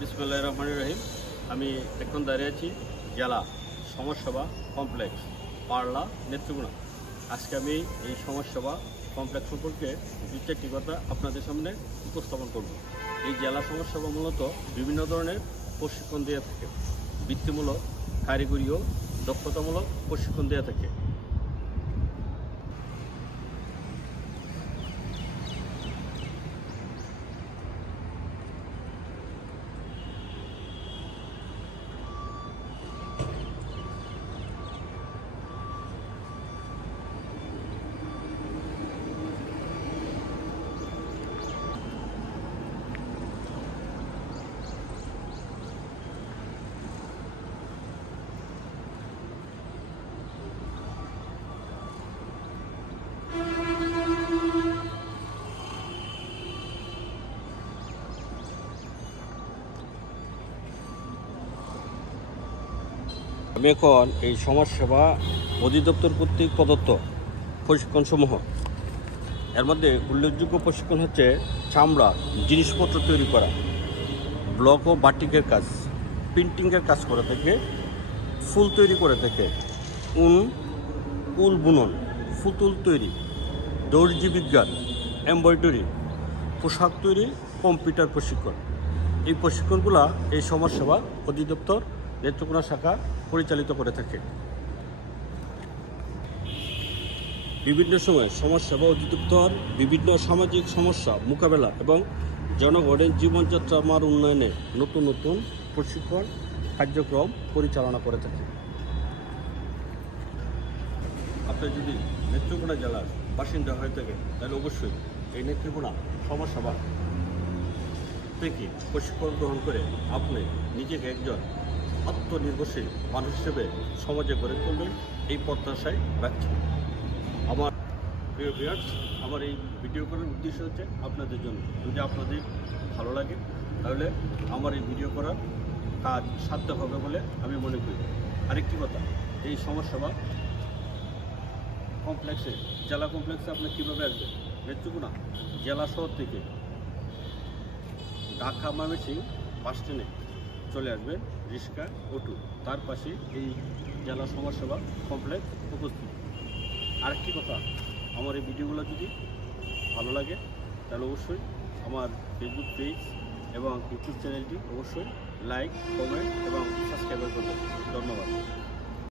বিসমিল্লাহির রহমানির রহিম। আমি এখন দাঁড়িয়ে আছি জেলা সমাজসেবা কমপ্লেক্স পারলা নেত্রকোনা। আজকে আমি এই সমাজসেবা কমপ্লেক্স সম্পর্কে দু চারটি কথা আপনাদের সামনে উপস্থাপন করব। এই জেলা সমাজসেবা মূলত বিভিন্ন ধরনের প্রশিক্ষণ দিয়ে থাকে, বৃত্তিমূলক, কারিগরি ও দক্ষতামূলক প্রশিক্ষণ দিয়ে থাকে। আমি এখন এই সমাজসেবা অধিদপ্তর কর্তৃক প্রদত্ত প্রশিক্ষণসমূহ, এর মধ্যে উল্লেখযোগ্য প্রশিক্ষণ হচ্ছে চামড়া জিনিসপত্র তৈরি করা, ব্লক ও বাটিকের কাজ, প্রিন্টিংয়ের কাজ করে থেকে, ফুল তৈরি করে থেকে, উল বুনন, পুতুল তৈরি, দর্জি বিজ্ঞান, এমব্রয়ডারি, পোশাক তৈরি, কম্পিউটার প্রশিক্ষণ। এই প্রশিক্ষণগুলো এই সমাজসেবা অধিদপ্তর নেত্রকোনা শাখা পরিচালিত করে থাকে। বিভিন্ন সময় সমাজসেবা অধিদপ্তর বিভিন্ন সামাজিক সমস্যা মোকাবেলা এবং জনগণের জীবনযাত্রার মান উন্নয়নে নতুন নতুন প্রশিক্ষণ কার্যক্রম পরিচালনা করে থাকে। আপনি যদি নেত্রকোনা জেলার বাসিন্দা হয়ে থাকেন তাহলে অবশ্যই এই নেত্রকোনা সমাজসেবা থেকে প্রশিক্ষণ গ্রহণ করে আপনি নিজেকে একজন আত্মনির্ভরশীল মানুষ হিসেবে সমাজে গড়ে তুলবেন, এই প্রত্যাশায় রাখছি। আমার প্রিয় ভিউয়ার্স, আমার এই ভিডিও করার উদ্দেশ্য হচ্ছে আপনাদের জন্য। যদি আপনাদের ভালো লাগে তাহলে আমার এই ভিডিও করার কাজ সার্থক হবে বলে আমি মনে করি। আরেকটি কথা, এই সমাজসেবা কমপ্লেক্সে, জেলা কমপ্লেক্সে আপনি কীভাবে আসবেন? নেত্রকোনা জেলা শহর থেকে ঢাকা ময়মনসিংহ বাস স্ট্যান্ডে চলে আসবেন, রিক্সা অটো, তার পাশে এই জেলা সমাজসেবা কমপ্লেক্স উপস্থিত। আরেকটি কথা, আমার এই ভিডিওগুলো যদি ভালো লাগে তাহলে অবশ্যই আমার ফেসবুক পেজ এবং ইউটিউব চ্যানেলটি অবশ্যই লাইক, কমেন্ট এবং সাবস্ক্রাইব করবেন। ধন্যবাদ।